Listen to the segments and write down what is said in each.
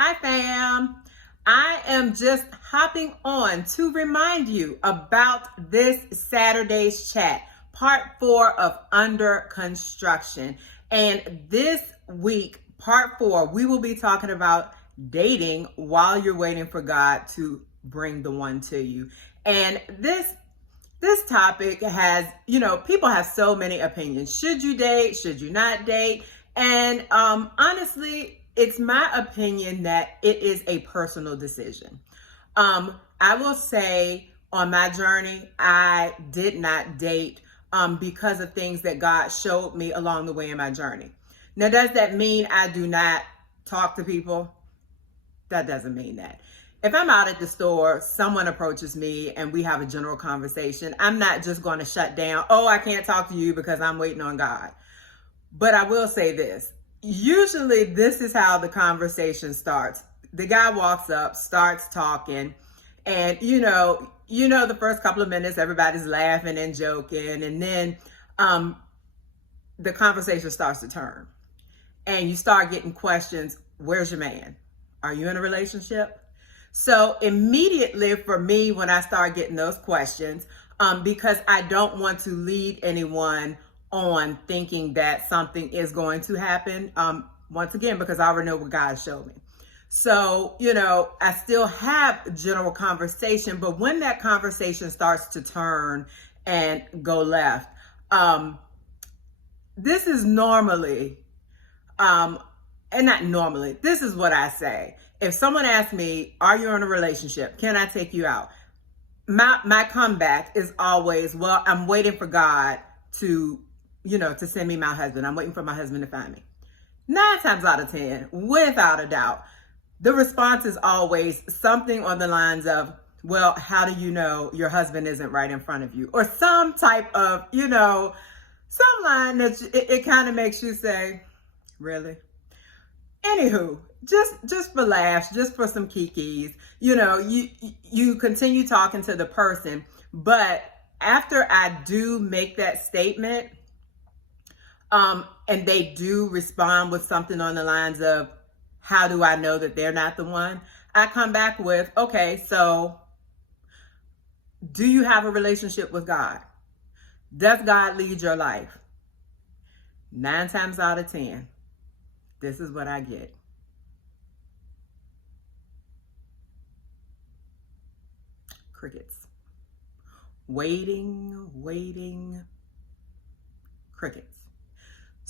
Hi, fam. I am just hopping on to remind you about this Saturday's chat, part 4 of Under Construction. And this week, part 4, we will be talking about dating while you're waiting for God to bring the one to you. And this topic has, people have so many opinions. Should you date? Should you not date? And honestly, it's my opinion that it is a personal decision. I will say on my journey, I did not date because of things that God showed me along the way in my journey. Now, does that mean I do not talk to people? That doesn't mean that. If I'm out at the store, someone approaches me and we have a general conversation, I'm not just going to shut down, oh, I can't talk to you because I'm waiting on God. But I will say this. Usually this is how the conversation starts. The guy walks up, starts talking, and the first couple of minutes, everybody's laughing and joking. And then the conversation starts to turn and you start getting questions. Where's your man? Are you in a relationship? So immediately for me, when I start getting those questions, because I don't want to lead anyone on thinking that something is going to happen, once again, because I already know what God showed me. So, I still have general conversation, but when that conversation starts to turn and go left, this is normally, and not normally, this is what I say. If someone asks me, are you in a relationship? Can I take you out? My comeback is always, well, I'm waiting for God to send me my husband. I'm waiting for my husband to find me. 9 times out of 10, without a doubt, the response is always something on the lines of, well, how do you know your husband isn't right in front of you? Or some type of, some line that it kind of makes you say, really? Anywho, just for laughs, just for some kikis, you continue talking to the person. But after I do make that statement, and they do respond with something on the lines of, how do I know that they're not the one? I come back with, okay, so do you have a relationship with God? Does God lead your life? 9 times out of 10, this is what I get. Crickets. Waiting, crickets.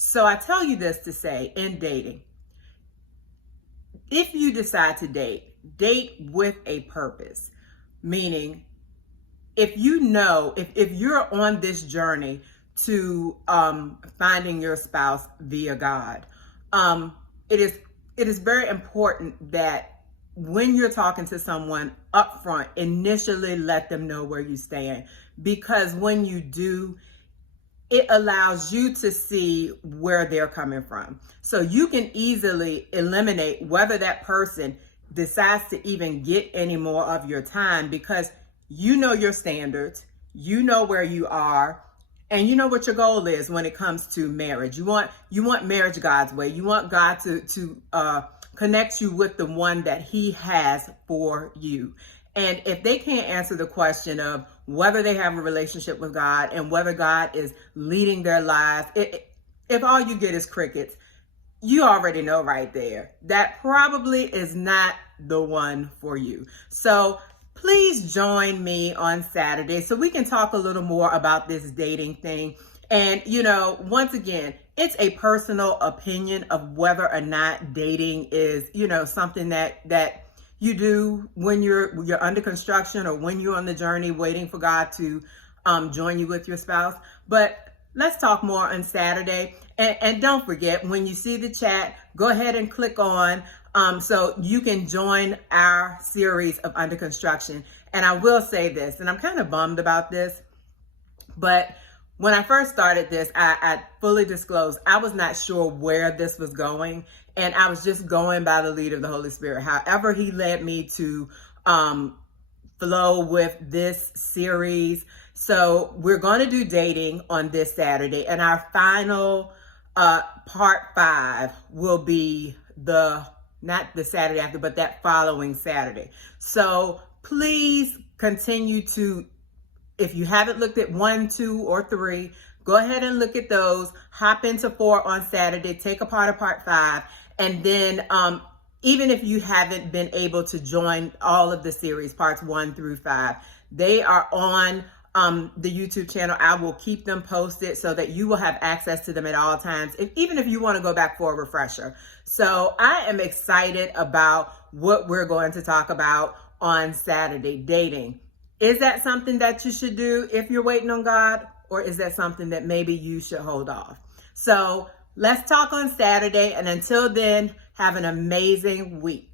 So I tell you this to say, in dating, if you decide to date with a purpose, meaning if you're on this journey to finding your spouse via God, it is very important that when you're talking to someone up front, initially let them know where you stand, because when you do, it allows you to see where they're coming from. So you can easily eliminate whether that person decides to even get any more of your time, because you know your standards, you know where you are, and you know what your goal is when it comes to marriage. You want marriage God's way. You want God to connect you with the one that He has for you. And if they can't answer the question of whether they have a relationship with God and whether God is leading their lives, if all you get is crickets, you already know right there that probably is not the one for you. So please join me on Saturday so we can talk a little more about this dating thing. And, once again, it's a personal opinion of whether or not dating is, something that you do when you're under construction or when you're on the journey waiting for God to join you with your spouse. But let's talk more on Saturday. And don't forget, when you see the chat, go ahead and click on so you can join our series of Under Construction. And I will say this, and I'm kind of bummed about this, but when I first started this, I fully disclosed, I was not sure where this was going. And I was just going by the lead of the Holy Spirit. However, He led me to flow with this series. So we're going to do dating on this Saturday. And our final part 5 will be the not the Saturday after, but that following Saturday. So please continue to, if you haven't looked at 1, 2, or 3, go ahead and look at those. Hop into 4 on Saturday, take a part of part 5, and then even if you haven't been able to join all of the series, parts 1 through 5, they are on the YouTube channel. I will keep them posted so that you will have access to them at all times, even if you want to go back for a refresher. So I am excited about what we're going to talk about on Saturday, dating. Is that something that you should do if you're waiting on God, or is that something that maybe you should hold off? So let's talk on Saturday, and until then, have an amazing week.